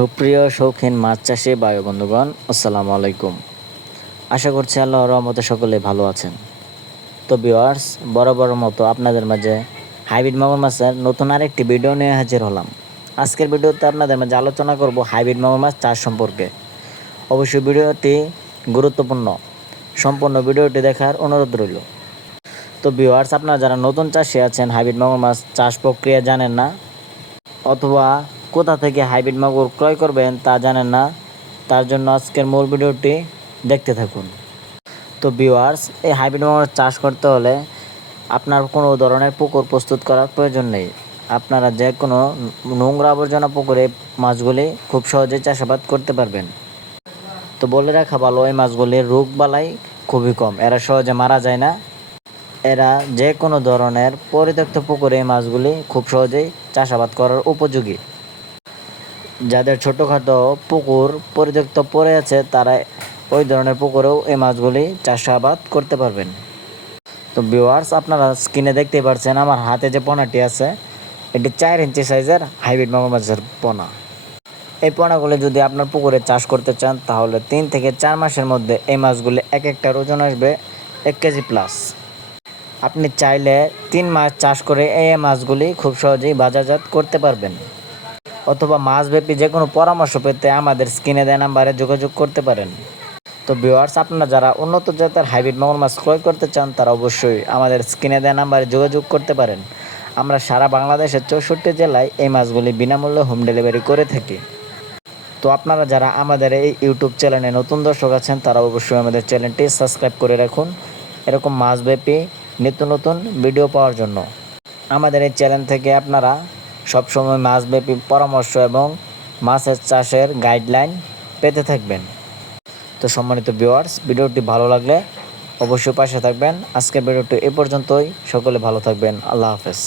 সুপ্রিয় শৌখিন মাছ চাষি ভাই বন্ধুগণ, আসসালামু আলাইকুম। আশা করছি আল্লাহর রহমতে সকলে ভালো আছেন। তো ভিউয়ার্স, বরাবর মতো আপনাদের মাঝে হাইব্রিড মাগুর মাছের নতুন আরেকটি ভিডিও নিয়ে হাজির হলাম। আজকের ভিডিওতে আপনাদের মাঝে আলোচনা করব হাইব্রিড মাগুর মাছ চাষ সম্পর্কে। অবশ্যই ভিডিওটি গুরুত্বপূর্ণ, সম্পূর্ণ ভিডিওটি দেখার অনুরোধ রইল। তো ভিউয়ার্স, আপনারা যারা নতুন চাষি আছেন, হাইব্রিড মাগুর মাছ চাষ প্রক্রিয়া জানেন না, অথবা কোথা থেকে হাইব্রিড মাগুর ক্রয় করবেন তা জানেন না, তার জন্য আজকের মূল ভিডিওটি দেখতে থাকুন। তো ভিউয়ার্স, এই হাইব্রিড মাগুর চাষ করতে হলে আপনার কোনো ধরনের পুকুর প্রস্তুত করার প্রয়োজন নেই। আপনারা যে কোনো নোংরা আবর্জনা পুকুরে মাছগুলি খুব সহজেই চাষাবাদ করতে পারবেন। তো বলে রাখা ভালো, এই মাছগুলির রোগ বালাই খুবই কম, এরা সহজে মারা যায় না। এরা যে কোনো ধরনের পরিত্যক্ত পুকুরে এই মাছগুলি খুব সহজেই চাষাবাদ করার উপযোগী। যাদের ছোটোখাটো পুকুর পরিত্যক্ত পড়ে আছে, তারা ওই ধরনের পুকুরেও এই মাছগুলি চাষাবাদ করতে পারবেন। তো ভিউয়ার্স, আপনারা স্ক্রিনে দেখতেই পাচ্ছেন আমার হাতে যে পোনাটি আছে, এটি 4 ইঞ্চি সাইজের হাইব্রিড মাগুর মাছের পোনা। এই পোনাগুলি যদি আপনার পুকুরে চাষ করতে চান, তাহলে 3 থেকে 4 মাসের মধ্যে এই মাছগুলি এক একটার ওজন আসবে 1 কেজি প্লাস। আপনি চাইলে 3 মাস চাষ করে এই মাছগুলি খুব সহজেই বাজারজাত করতে পারবেন। অথবা মাছব্যাপী যে কোনো পরামর্শ পেতে আমাদের স্ক্রিনে দেওয়া নাম্বারে যোগাযোগ করতে পারেন। তো ভিউয়ার্স, আপনারা যারা উন্নত জাতের হাইব্রিড মাগুর মাছ ক্রয় করতে চান, তারা অবশ্যই আমাদের স্ক্রিনে দেওয়া নাম্বারে যোগাযোগ করতে পারেন। আমরা সারা বাংলাদেশের 64 জেলায় এই মাছগুলি বিনামূল্যে হোম ডেলিভারি করে থাকি। তো আপনারা যারা আমাদের এই ইউটিউব চ্যানেলে নতুন দর্শক আছেন, তারা অবশ্যই আমাদের চ্যানেলটি সাবস্ক্রাইব করে রাখুন, এরকম মাছব্যাপী নিত্য নতুন ভিডিও পাওয়ার জন্য। আমাদের এই চ্যানেল থেকে আপনারা সবসময় মাছব্যাপী পরামর্শ এবং মাছের চাষের গাইডলাইন পেতে থাকবেন। তো সম্মানিত ভিউয়ার্স, ভিডিওটি ভালো লাগলে অবশ্যই পাশে থাকবেন। আজকের ভিডিওটি এ পর্যন্তই। সকলে ভালো থাকবেন। আল্লাহ হাফেজ।